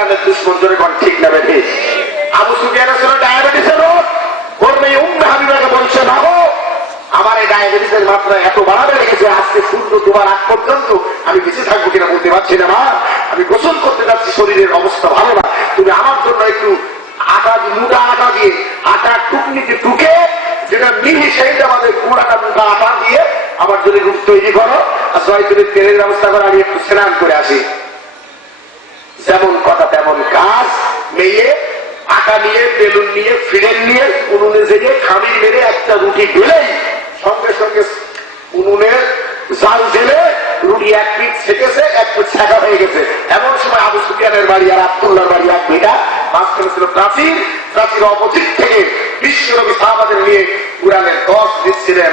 কোরআনের দুশ্মন জোরে কোন ঠিক না বেঠে? আবু সুফিয়ানের ছিল ডায়াবেটিসের রোগ, ওর মেয়ে উম্মে হাবিবাকে বলছে ভাবো আমার এই ডায়াবেটিসের মাত্রা এত বাড়াবে রেখেছে, আজকে সূর্য ডোবার আগ পর্যন্ত আমি বেঁচে থাকবো কিনা বলতে পারছি না মা, আমি গোসল করতে যাচ্ছি, শরীরের অবস্থা ভালো না, তুমি আমার জন্য একটু আটা, মোটা আটা দিয়ে আটা টুকনিতে টুকে যেটা মিহি সেইটা আমাদের পুরাটা মোটা আটা দিয়ে আমার জন্য রূপ তৈরি করো, আর জয়তুলের তেলের ব্যবস্থা করে আমি একটু স্নান করে আসি। যেমন কথা তেমন কাজ। মেয়ে আটা নিয়ে, বেলুন নিয়ে, ফিরেন নিয়ে উনুনে জেগে খামির মেরে একটা রুটি বেলেই সঙ্গে সঙ্গে উনুনের জাল জেলে রুটি এক পিঠ ছেকেছে, এক পিঠ ছেঁকা হয়ে গেছে। এমন সময় আবু সুফিয়ানের বাড়ি আর আব্দুল্লাহর বাড়ি এক ভিটা, মাঝখানে ছিল প্রাচীর, প্রাচীর অপোজিট থেকে বিশ্বনবী সাহাবাদের নিয়ে কুরআনের 10 দিচ্ছিলেন।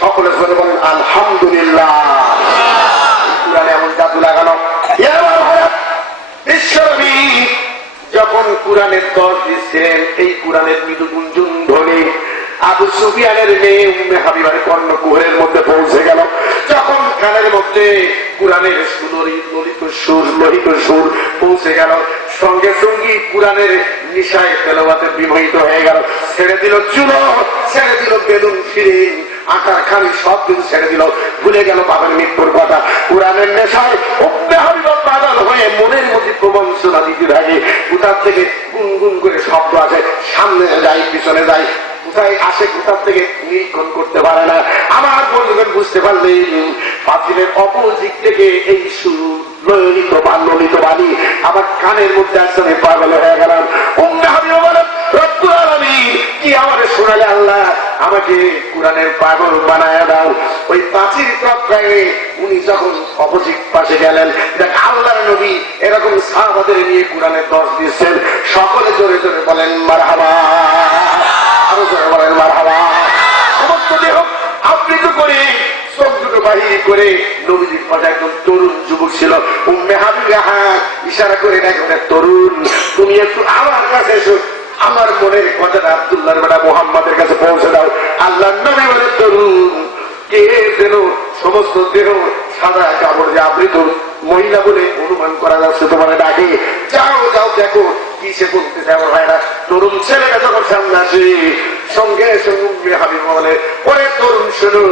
সকলে ধরে বলেন আলহামদুলিল্লাহ। কুরআনে এমন জাদু লাগানো। বিশ্বনবী যখন কুরআনের 10 দিচ্ছিলেন, এই কুরআনের মৃদু গুঞ্জন ধ্বনি আবু সুফিয়ানের মেয়ে উম্মে হাবিবার কর্ণকুহরের মধ্যে পৌঁছে গেল। যখন কানের মধ্যে কুরআনের ললিত সুর, লোহিত সুর পৌঁছে গেল, সঙ্গে সঙ্গী কুরআনের নিশায় তেলাওয়াতে বিমোহিত হয়ে গেল। ছেড়ে দিল চুলো, ছেড়ে দিল বেলুন ফিরে, আকার খানি সব কিছু ছেড়ে দিল, ভুলে গেল বাবার মৃত্যুর কথা। কুরআনের নেশায় উম্মে হাবিবা পাগল হয়ে মনের মধ্যে প্রবঞ্চনা দিতে থাকে। কোথা থেকে গুনগুন করে শব্দ আসে, সামনে যাই পিছনে যাই, কোথায় আসে কোথার থেকে নিরীক্ষণ করতে পারে না। আমার বন্ধুগণ বুঝতে পারলেন পাঁচিলের অপোজিট থেকে এই ললিত বাণী আমার কানের মধ্যে আসছে, আমি পাগল হয়ে গেলাম। উম্মে হাবিবা বলেন রব্বুল আলামিন কি আমারে শোনালে আল্লাহ, আমাকে কুরআনের পাগল বানায় দাও। ওই পাঁচিল টপকায়ে উনি যখন অপোজিট পাশে গেলেন, দেখ আল্লাহর নবী এরকম সাহাবাদের নিয়ে কুরআনের 10 দিচ্ছেন। সকলে জোরে জোরে বলেন মারহাবা, আরো জোরে বলেন মারহাবা। সমস্ত দেহ আবৃত করে চোখ দুটো বাহির করে নবীজির পাশে একদম তরুণ যুবক ছিল। উম্মে হাবিবা হাত ইশারা করে দেখেন তরুণ, তুমি একটু আমার কাছে এসো, আমার মনের কথাটা আব্দুল্লাহর বেটা মুহাম্মাদের কাছে পৌঁছে দাও। আল্লাহর নবী বলে তরুণ কে যেন সমস্ত দেহ সাদা কাপড় যে আবৃত মহিলা বলে অনুমান করা যাচ্ছে, তোমার ডাকে যাও যাও দেখো কি সে বলতে চাও হয় না। তরুণ ছেলেটা যখন সামনে আসে, সঙ্গে সঙ্গে হাবিবা বলে ওরে তরুণ শোনো,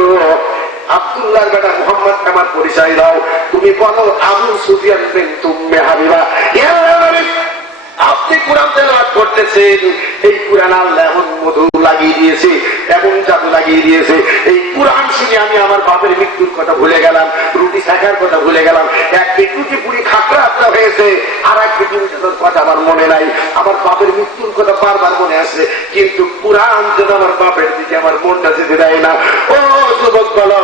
আব্দুল্লাহর বেটা মুহাম্মদ আমার পরিচয় দাও, তুমি বলো আবু সুফিয়ান বিনত উম্মে হাবিবা। আপনি কোরআন তেলাওয়াত করতেছেন, এই কোরআন আল্লাহ এমন মধু লাগিয়ে দিয়েছে, এমন জাদু লাগিয়ে দিয়েছে, এই কোরআন শুনে আমি আমার বাপের মৃত্যুর কথা ভুলে গেলাম, রুটি শাখার কথা ভুলে গেলাম, এক পেট রুটি পুরি খাকড়া আটটা হয়েছে, আর এক পেট রুটির কথা আমার মনে নাই, আমার বাপের মৃত্যুর কথা বারবার মনে আসে, কিন্তু কোরআন যেন আমার বাপের দিকে আমার মনটা যেতে দেয় না। ও যুবক বলো,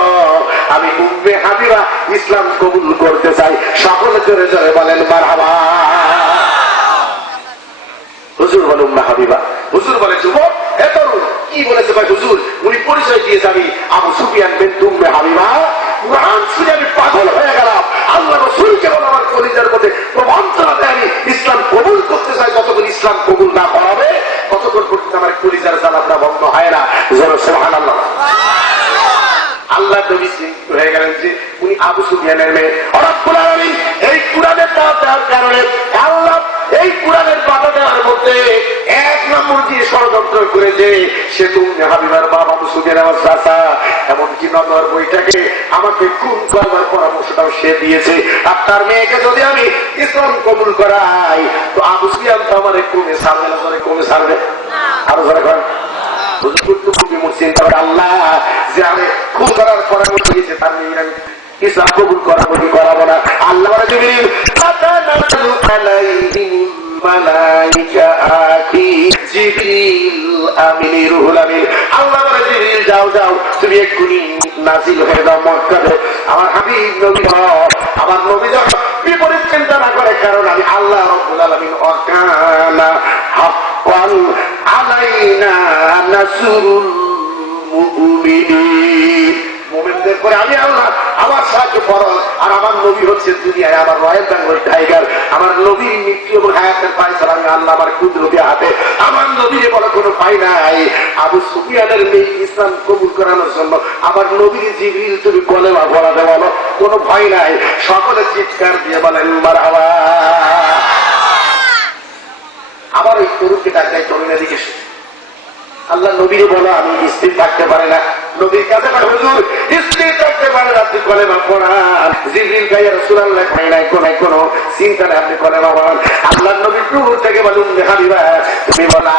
আমি উম্মে হাবিবা ইসলাম কবুল করতে চাই। সকলে জোরে জোরে বলেন মারহাবা। হুজুর বলে উম্মে হাবিবা, হুজুর বলে যুবক এ তরুণ কি বলেছে ভাই হুজুর, উনি পরিচয় দিয়েছে আমি আবু সুফিয়ান বিনত উম্মে হাবিবা। কুরআন শুনে আমি পাগল হয়ে গেলাম, আল্লাহ রাসূল কেবল আমার কলিজার মধ্যে প্রবঞ্চনা দেয়, আমি ইসলাম কবুল করতে চাই। যতক্ষণ ইসলাম কবুল না করাবে ততক্ষণ পর্যন্ত আমার কলিজার জ্বালাটা বন্ধ হয় না। সুবহানাল্লাহ। আল্লাহ নবী চিন্তিত হয়ে গেলেন যে উনি আবু সুফিয়ানের মেয়ে। রব্বুল আলামিন এই কুরআনের দাওয়াত দেওয়ার কারণে আল্লাহ এই কুরআনের বাধা দেওয়ার মধ্যে এক নম্বর দিয়ে ষড়যন্ত্র করেছে, সে উম্মে হাবিবার বাবা আবু সুফিয়ান আমার চাচা, এমনকি নম্বর বইটাকে আমাকে খুন করবার পরামর্শটাও সে দিয়েছে। আপনার মেয়েকে যদি আমি ইসলাম কবুল করাই তো আবু সুফিয়ান তো আমার কমে ছাড়বে না, কমে ছাড়বে। আরো যারা করেন আল্লাহ যে আমি খুন করার পরামর্শ দিয়েছে, তার মেয়ে আমি ইসলাম কবুল করাবো কি করাবো না। আল্লাহ যাও যাও তুমি এক্ষুনি নাজিল হয়ে যাও মক্কাতে, আমার হাবিব নবী আমার নবী যখন বিপরীত চিন্তা না করে, কারণ আমি আল্লাহ রাব্বুল আলামিন ওয়াকানা হাক্কান আলাইনা নাসরুল মুমিনিন, মুমিনদের পরে আমি আল্লাহ আমার সাহায্য ফরজ, আর আমার নবী হচ্ছে দুনিয়ায় আমার রয়্যাল বেঙ্গল টাইগার। আমার নবীর মৃত্যু এবং হায়াতের ফায়সালা আমি আল্লাহ আমার কুদরতি হাতে, আমার নবীর বড় কোনো পাই নাই। আবু সুফিয়ানের মেয়ে ইসলাম কবুল করানোর জন্য আমার নবীর জিবরিল তুমি বলে বা বলাতে বলো, কোনো ভয় নাই। সকলে চিৎকার দিয়ে বলেন মারহাবা। আবার ওই তরুণকে ডাক দেয়, তরুণ এদিকে এসো। আল্লাহ নবীরে বলো আমি স্ত্রী থাকতে পারে না। নবীর কাছে হুজুর স্ত্রী থাকতে পারে না, আপনি কলেমা পড়ান। জিবরিল গায়ে রাসূলুল্লাহ খাই নাই কোনো চিন্তা নেই, আপনি কলেমা পড়ান। আল্লাহ নবী প্রভু থেকে বলুন হাবিবা তুমি বলা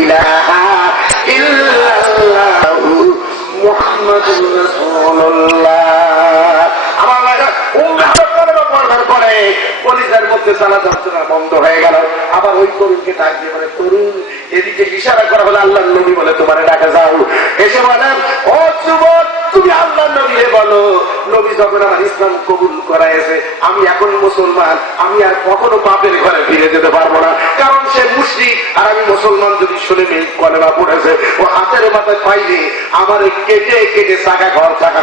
ইলাহা ইল্লাল্লাহু মুহাম্মাদুর রাসূলুল্লাহ। আমার লাগা কলেমা পড়ার পরে পরিজার মধ্যে চালা যাত্রা বন্ধ হয়ে গেল। আবার ওই তরুণকে ডাক দিয়ে বলে, তরুণ এদিকে ইশারা করা হলো, আল্লাহ নবী বলে তোমার ডাকে যাও। এসে বলেন, ও যুবক তুমি আল্লাহ নবীরে বলো, নবী যখন আমার ইসলাম কবুল করাইছে, আমি এখন মুসলমান, আমি আর কখনো বাপের ঘরে ফিরে যেতে পারবো না। কারণ সে মুশরিক আর আমি মুসলমান। যদি শুনে কলেমা পড়েছে, ও হাতের মাথায় পাইলে আমার কেটে কেটে চাকা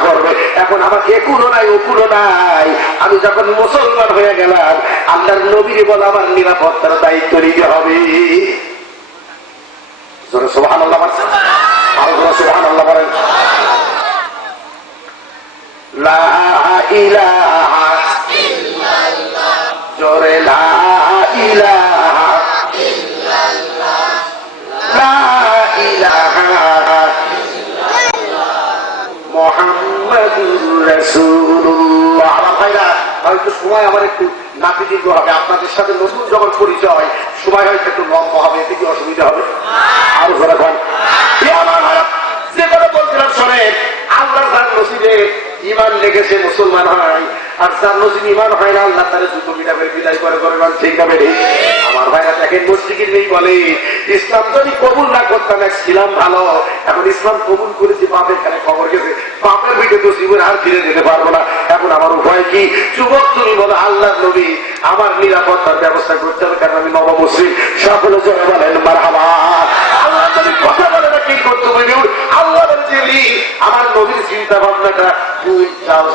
করবে। এখন আমার একুলো নাই ওকুলো নাই। আমি যখন মুসলমান হয়ে গেলাম, আল্লাহর নবীরে বলো আমার নিরাপত্তার দায়িত্ব নিতে হবে। সুবহানাল্লাহ বলেন, আরো সুবহানাল্লাহ বলেন। লা ইলাহা ইল্লাল্লাহ, জোরে লা ইলাহা ইল্লাল্লাহ, লা ইলাহা ইল্লাল্লাহ মুহাম্মাদুর রাসূলুল্লাহ। আমার ভাইরা হয়তো সময় আমার একটু নাপিদীর্ঘ হবে, আপনাদের সাথে নতুন যখন পরিচয় সময় হয়তো একটু লম্বা হবে, এতে কি অসুবিধা হবে? আরো ধরে খান আমার ভাইরা, যে কথা বলছিলাম শোনেন। আল্লাহ তার নসিবে ইমান লেগেছে মুসলমান হয়, আর যার নসিব ইমান হয় না আল্লাহ তার জুতো কিতাবের বিদায় করে ঠিক হবে। আমার ভাইরা দেখেন, মসজিদের নেই বলে ইসলাম যদি কবুল না করতাম ছিলাম ভালো, এখন ইসলাম কবুল করেছি, বাপের খানে খবর গেছে, বাপের ভিটে তো জীবন আর ফিরে যেতে পারবো না। এখন আমার উপায় কি? যুবক তুমি বলো আল্লাহ নবী আমার নিরাপত্তার ব্যবস্থা করতে হবে, কারণ আমি নব মুসলিম। সকলে জোরে বলেন মারহাবা। আল্লাহ নবী কথা বলে না কি করতে হবে? আল্লাহ আমার নবীর চিন্তা ভাবনাটা তুই যাও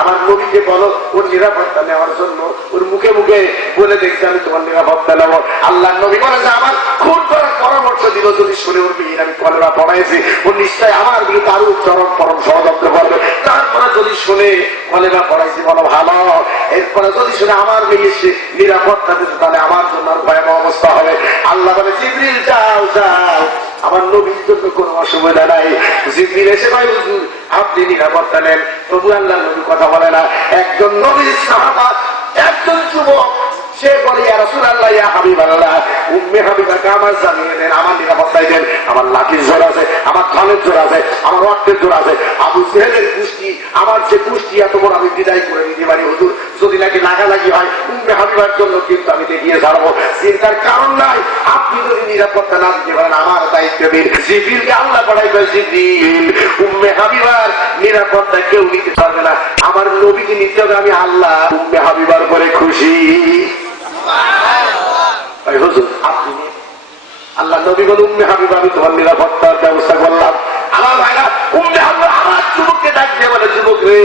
আমার নবীকে বলো ওর নিরাপত্তা নেওয়ার জন্য, ওর মুখে মুখে বলে দেখছি আমি তোমার নিরাপত্তা নেবো। আল্লাহ নবী বলে যে আমার খুন করার পরামর্শ দিল, যদি শুনে ওর বিয়ে আমি কলেমা পড়াইছি, ও নিশ্চয় আমার বিরুদ্ধে আরো পরম ষড়যন্ত্র করবে। তারপরে যদি শুনে কলেমা পড়াইছি বলো ভালো, এরপরে যদি শুনে আমার মেয়ে সে নিরাপত্তা দিতে, তাহলে আমার জন্য আর ভয়াবহ অবস্থা হবে। আল্লাহ বলে জিবরিল যাও আমার নবীর জন্য কোনো অসুবিধা নাই। জিবরিল এসে ভাই হুজুর আপনি নিরাপত্তা নেন। তবু আল্লাহ নবী কথা বলে না। একজন নবীর সাহাবা, একজন যুবক, সে বলে ইয়া রাসূলুল্লাহ ইয়া হাবিবাল্লাহ, উম্মে হাবিবাকে আমার জানিয়ে দেন, আমার নিরাপত্তায় দেন। আমার লাঠির জোর আছে, আমার ধনের জোর আছে, আমার অর্থের জোর আছে। আবু জেহেলের কুস্তি, আমার যে কুস্তি এত বড় আমি বিদায় করে দিতে পারি হুজুর। যদি নাকি লাগালাগি হয় উম্মে হাবিবার জন্য কিন্তু আমি দেখিয়ে ছাড়বো, চিন্তার কারণ নাই। আপনি যদি নিরাপত্তা না দিতে পারেন আমার দায়িত্ব দিন। জিবরিলকে আল্লাহ পাঠাইবে, জিবরিল উম্মে হাবিবার নিরাপত্তা কেউ নিতে পারবে না, আমার নবীকে নিতে হবে। আমি আল্লাহ উম্মে হাবিবার করে খুশি। হুজুর আপনি আল্লাহ নবী বলে উম্মে হাবিবা আমি তোমার নিরাপত্তার ব্যবস্থা করলাম। আমার ভাইরা উম্মে হাবিবা আমার যুবককে ডাকতে বলে, যুবক রে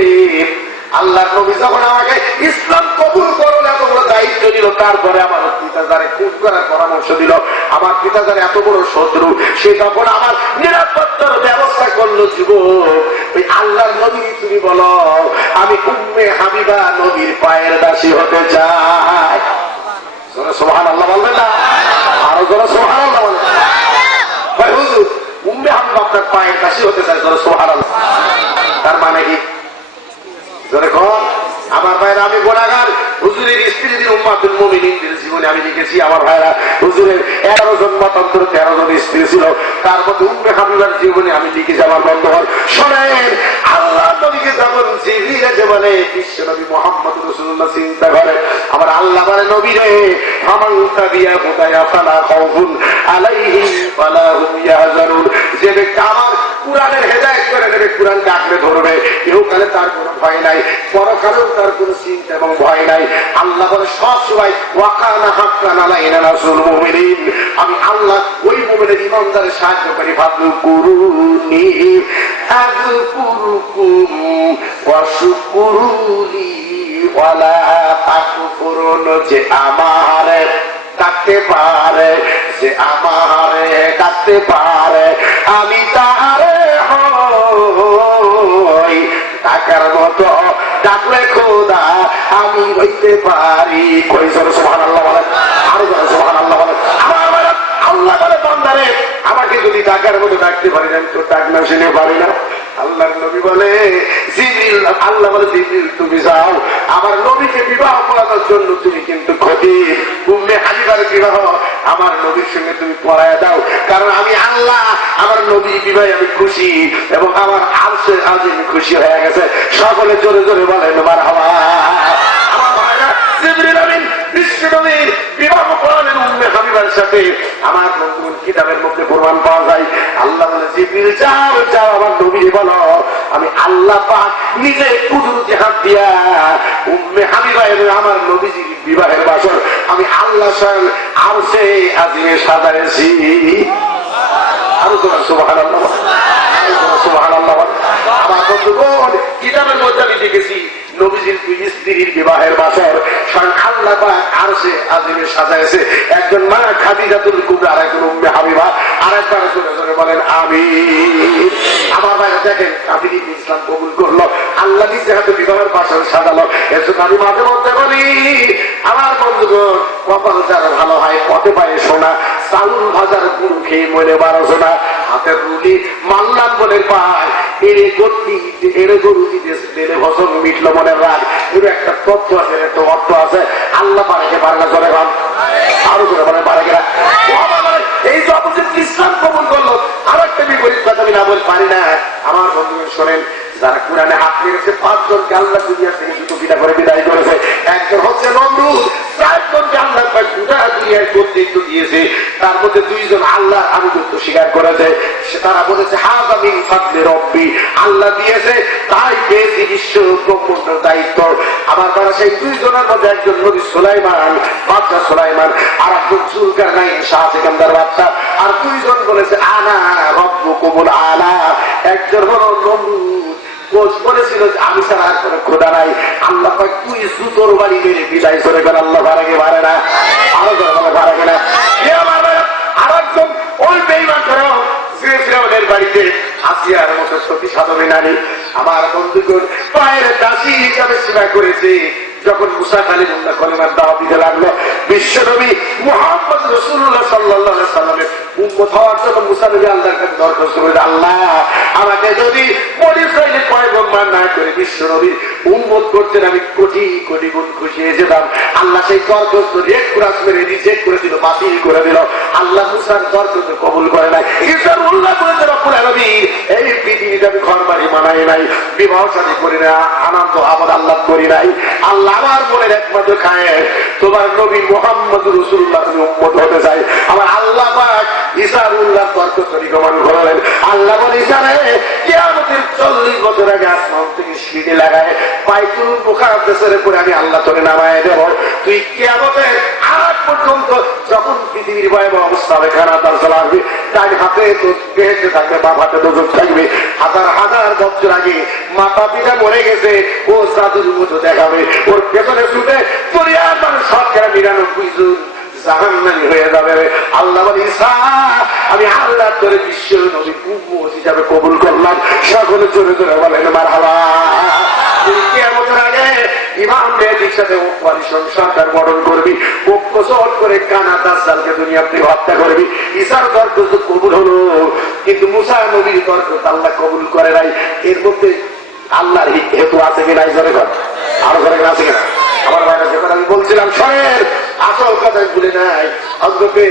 আল্লাহ নবী যখন আমাকে ইসলাম কবুল করল, এত বড় দায়িত্ব দিল, তারপরে আমার পিতা যারে খুন করার পরামর্শ দিল, আমার পিতা যারে এত বড় শত্রু, সে তখন আমার নিরাপত্তার ব্যবস্থা করলো। যুবক ওই আল্লাহ নবী তুমি বলো আমি উম্মে হাবিবা নবীর পায়ের দাসী হতে চাই। সুবহানাল্লাহ বলবেন না? আরো জোরে সুবহানাল্লাহ বলবেন। ভাই হুজুর উম্মে হাবিবা আপনার পায়ের দাসী হতে চাই, জোরে সুবহানাল্লাহ। তার মানে কি? জোরে কর। আমার ভাইরা আমি গুনাহগার, হুজুরের স্ত্রীদের উম্মাতুল মুমিনিনদের জীবনে আমি দেখেছি আমার ভাইরা হুজুরের 11 জন মতান্তর 13 জন স্ত্রী ছিল, তার মধ্যে উম্মে হাবিবার জীবনে আমি দেখেছি আমার বন্ধুগণ। শোনেন আল্লাহ নবীকে যখন জিবরিল এসে বলে বিশ্ব নবী মুহাম্মদ রাসূলুল্লাহ চিন্তা করে, আমার আল্লাহ বলে নবী রে ফামান তাবিয়া হুদায়া ফালা খাউফুন আলাইহিম ওয়ালা হুম ইয়াহজানুন। যে ব্যক্তি আমার কুরআনের হেদায়েত করে নেবে, কুরআনকে আঁকড়ে ধরবে, ইহকালে তার কোনো ভয় নাই, পরকালেও তার কোনো চিন্তা এবং ভয় নাই। আল্লাহ বলে সব সময় ওয়াকানা হাক্কান আলাইনা নাসরুল মুমিনিন, আমি আল্লাহ ওই মুমিনের ইমানদারের সাহায্য করি। ফাযকুরুনি আযকুরুকুম ওয়াশকুরুলি ওয়ালা তাকফুরুন। যে আমারে ডাকতে পারে, যে আমারে ডাকতে পারে, আমি তারে হই টাকার মতো ডাকলে খোদা আমি হইতে পারি। কই জোরে সুবহানাল্লাহ বলেন। আরো সুবহানাল্লাহ বলেন। আমার আল্লাহ বলে বান্দারে আমাকে যদি ডাকার মতো ডাকতে পারি আমি তো ডাক না শুনে পারি না। আল্লাহর নবী বলে জিবরিল, আল্লাহ বলে জিবরিল তুমি যাও আমার নবীকে বিবাহ করানোর জন্য তুমি কিন্তু ক্ষতি উম্মে হাবিবার বিবাহ আমার নবীর সঙ্গে তুমি পড়ায় দাও, কারণ আমি আল্লাহ আমার নবী বিবাহে আমি খুশি এবং আমার আরশে আজিম খুশি হয়ে গেছে। সকলে জোরে জোরে বলেন মারহাবা। আমার ভাইরা জিবরিল আমিন বিশ্ব নবীর বিবাহ করালেন উম্মে হাবিবার সাথে। আমার বন্ধুগণ কিতাবের মধ্যে প্রমাণ পাওয়া যায় আল্লাহ বলে জিবরিল যাও যাও আমার নবী বলো আমি আল্লাহ পাক নিজে কুদরতি হাত দিয়া উম্মে হাবিবা এবং আমার নবীজির বিবাহের বাসর আমি আল্লাহ স্বয়ং আরশে আজিমে সাজাইছি। আরো তোমার সুবহানাল্লাহ, সুবহানাল্লাহ। আমার বন্ধুগণ কিতাবের মধ্যে আমি দেখেছি নবীজির দুই স্ত্রীর বিবাহের বাসর স্বয়ং আল্লাহ পাক আরশে আজিমে সাজাইছে। একজন মা খাদিজাতুল কুবরা আর একজন উম্মে হাবিবা। আরেকবার জোরে জোরে বলেন আমিন। আমার ভাই দেখেন কাদিনী ইসলাম কবুল করলো, আল্লাহ নিজে হাতে বিবাহের বাসর সাজালো। এজন্য আমি মাঝে মধ্যে বলি আমার বন্ধুগণ কপাল যার ভালো হয় পথে পায়ে শোনা, চাউল ভাজার গুড় খেয়ে মরে 12 শোনা, হাতের রুলি মাল্লাম বলে পায় এরে গতি এরে গরু দিলে ভসন মিটলো মনের রাগ। এর একটা তথ্য আছে, একটা অর্থ আছে। আল্লাহ পারে পারে না জলে ভাব আরো করে বলে পারে কিনা। এই যে অপোজিট ইসলাম কবুল করলো আর একটা বিপরীত কথা আমি না বলে পারি না। আমার বন্ধুগণ শোনেন, যারা কোরআনে হাত মেরেছে 5 জনকে আল্লাহ দুনিয়া থেকে দুটো বিদা করে বিদায় করেছে। একজন হচ্ছে নমরুদ, 4 জনকে আল্লাহ গোটা দুনিয়ায় কর্তৃত্ব দিয়েছে। তার মধ্যে 2 জন আল্লাহ আনুগত্য স্বীকার করেছে। তারা বলেছে হাযা মিন ফাদলি রব্বি, আল্লাহ দিয়েছে তাই পেয়েছি বিশ্ব ব্রহ্মাণ্ডের দায়িত্ব। আমার তারা সেই 2 জনের মধ্যে একজন নবী সুলাইমান, বাদশা সুলাইমান, আর একজন জুলকারনাইন শাহ সিকান্দার বাদশা। আর 2 জন বলেছে আনা রব্বুকুমুল আলা। একজন হলো নমরুদ, কোচ বলেছিল আমি ছাড়া আর কোনো খোদা নাই। আল্লাহ পাক 2 জুতোর বাড়ি মেরে বিদায় করে গেল। আল্লাহ পারে পারে না আরো করে পারে কিনা। আর একজন ওই বেঈমান করো ফিরআউনের বাড়িতে আসিয়ার মতো সতী সাধবী নারী আমার বন্ধুগণ পায়ের দাসী হিসাবে সেবা করেছে। যখন মুসা কালিমুল্লাহ কলিমার দাওয়াত দিতে লাগলো, বিশ্বনবী মুহাম্মদ রাসূলুল্লাহ সাল্লাল্লাহু আলাইহি ওয়াসাল্লামের উম্মত হওয়ার জন্য মুসা নবী আল্লাহর কাছে দরখাস্ত করে আল্লাহ আমাকে যদি পরিচয় পয়গম্বর না করে বিশ্বনবীর উম্মত করতেন আমি কোটি কোটি গুণ খুশি হয়ে যেতাম। আল্লাহ সেই দরখাস্ত রেড ক্রাস মেরে রিজেক্ট করে দিল, বাতিল করে দিল। আল্লাহ মুসার দরখাস্ত কবুল করে নাই। ইসরাউল্লাহ বলেছে রব্বুল আলামিন এই পৃথিবীতে আমি ঘর বাড়ি বানাই নাই, বিবাহ শাদী করি না, আনন্দ আবাদ আল্লাহ করি নাই। আল্লাহ আমার মনের একমাত্র খায় তোমার নবী মুহাম্মদ রাসূলুল্লাহ তুমি উম্মত হতে চাই। আমার আল্লাহ পাক ইসরাউল্লাহ দরখাস্ত রিকমেন্ড করলেন। আল্লাহ বলে ইসরায়ে কিয়ামতের 40 বছর আগে আসমান থেকে সিঁড়ি লাগায় বাইতুল মুকাদ্দাসের উপরে আমি আল্লাহ তোরে নামায় দেব। তুই কিয়ামতের আগ পর্যন্ত যখন পৃথিবীর ভয়াবহ অবস্থা হবে, খানা তার চালাবে, ডান হাতে তো বেহেশতে থাকবে, বাম হাতে দোজখ থাকবে। হাজার হাজার বছর আগে মাতা পিতা মরে গেছে, ও জাদুর মতো দেখাবে, ওর পেছনে ছুটে দুনিয়ার মানুষ সরকার 99 জন জাহান্নামী হয়ে যাবে। আল্লাহ বলে ঈসা আমি আল্লাহ তোরে বিশ্ব নবী উম্মত হিসাবে কবুল করলাম। সকলে জোরে জোরে বলেন মারহাবা। কিয়ামতের আগে ইমাম মেহেদীর সাথে সংসার গঠন করবি, পক্ষ শহর করে কানা দাজ্জালকে দুনিয়া থেকে হত্যা করবি। ঈসার দরখাস্ত কবুল হলো, কিন্তু মুসা নবীর দরখাস্ত আল্লাহ কবুল করে নাই। এর মধ্যে আল্লাহর হেতু আছে কিনা জোরে কর, আরো জোরে আছে কিনা। আমার ভাইরা যখন আমি বলছিলাম শোনেন আসল কথা ভুলে নাই, অন্ততে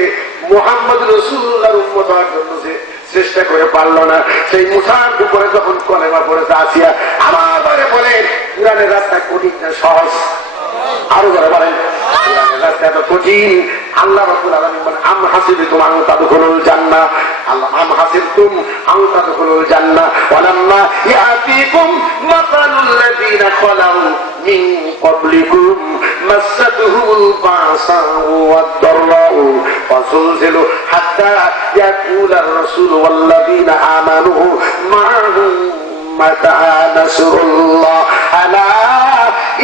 মুহাম্মদ রাসূলুল্লাহর উম্মত হওয়ার জন্য যে চেষ্টা করে পারলো না, সেই মুসার উপরে যখন কলেমা পড়েছে আসিয়া আমার বারে বলেন কোরআনের রাস্তা কঠিন না সহজ, আরো করে বলেন কোরআনের রাস্তা এত কঠিন। আল্লাহ রাব্বুল আলামিন বলেন আম হাসিবতুম আন তাদখুলুল জান্নাহ, আল্লাহ আম হাসিবতুম আন তাদখুলুল জান্নাহ ওয়ালাম্মা ইয়াতিকুম মাসালুল লাযীনা খালাউ মিন ক্বাবলিকুম মাসাতুহুমুল বাসাউ ওয়াদ-দাররাউ ওয়াযুলজিলু হাত্তা ইয়াকুলার রাসূলু ওয়াল্লাযীনা আমানু মা'আহু মাতা নাসরুল্লাহ আলা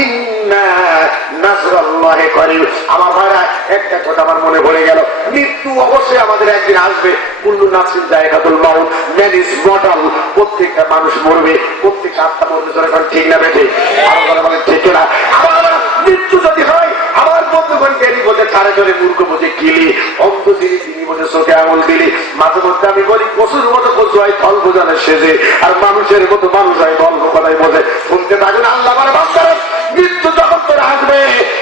ইন্না নাসরাল্লাহি করিব। আমার ভাইরা একটা কথা আমার মনে পড়ে গেল, মৃত্যু অবশ্যই আমাদের একদিন আসবে। কুল্লু নাফসিন যায়কাতুল মাউত, ম্যান ইজ মর্টাল। প্রত্যেকটা মানুষ মরবে, প্রত্যেকটা আত্মা মরবে। ঠিক না বেঠে? আরো কথা বলেন ঠিক না। আমার মৃত্যু যদি হয় আমার বন্ধুগণ দেরি বলতে ছাড়ে করে মূর্খ বোঝে কিলি, অন্ধ যিনি তিনি বোঝে চোখে আঙুল দিলি। মাঝে মধ্যে আমি বলি কচুর মতো কচু হয় ফল বোঝানো সেজে, আর মানুষের মতো মানুষ হয় গল্প কথাই বোঝে। শুনতে থাকুন আল্লাহ আমার বাচ্চারা, মৃত্যু যখন তোর আসবে,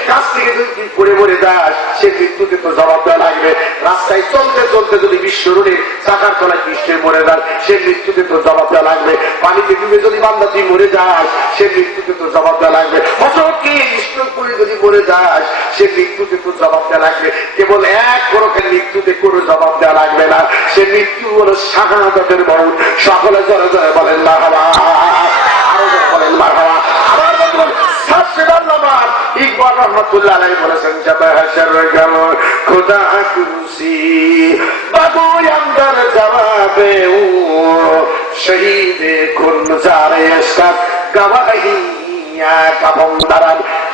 কাছ থেকে যদি পড়ে মরে যাস, সে মৃত্যুকে তো জবাব দেওয়া লাগবে। রাস্তায় চলতে চলতে যদি বিশ্বরুণের চাকার তলায় পৃষ্ঠে মরে যাস, সে মৃত্যুকে তো জবাব দেওয়া লাগবে। পানিতে ডুবে যদি বান্দা তুই মরে যাস, সে মৃত্যুকে তো জবাব দেওয়া লাগবে। হঠাৎ স্ট্রোক করে যদি মরে যাস, সে মৃত্যুকে তো জবাব দেওয়া লাগবে। কেবল এক প্রকার মৃত্যুতে কোনো জবাব দেওয়া লাগবে না, সে মৃত্যু হলো শাহাদাতের মউত। সকলে জোরে জোরে বলেন মারহাবা, আরো জোরে বলেন মারহাবা। আমার বন্ধুগণ, ইকবাল রহমতুল্লাহ আলাইহি বলেছেন, জবে হাশর গম খুদা কুরসি বাবু আন্দর জবাবে ও শহীদ খুন জারে ইশক গওয়াহি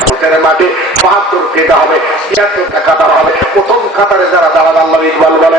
ভোটের মাঠে ৭২ কেটে হবে, ৭৩টা কাতার হবে। প্রথম কাতারে যারা দাঁড়াবে, আল্লাহ ইকবাল বলে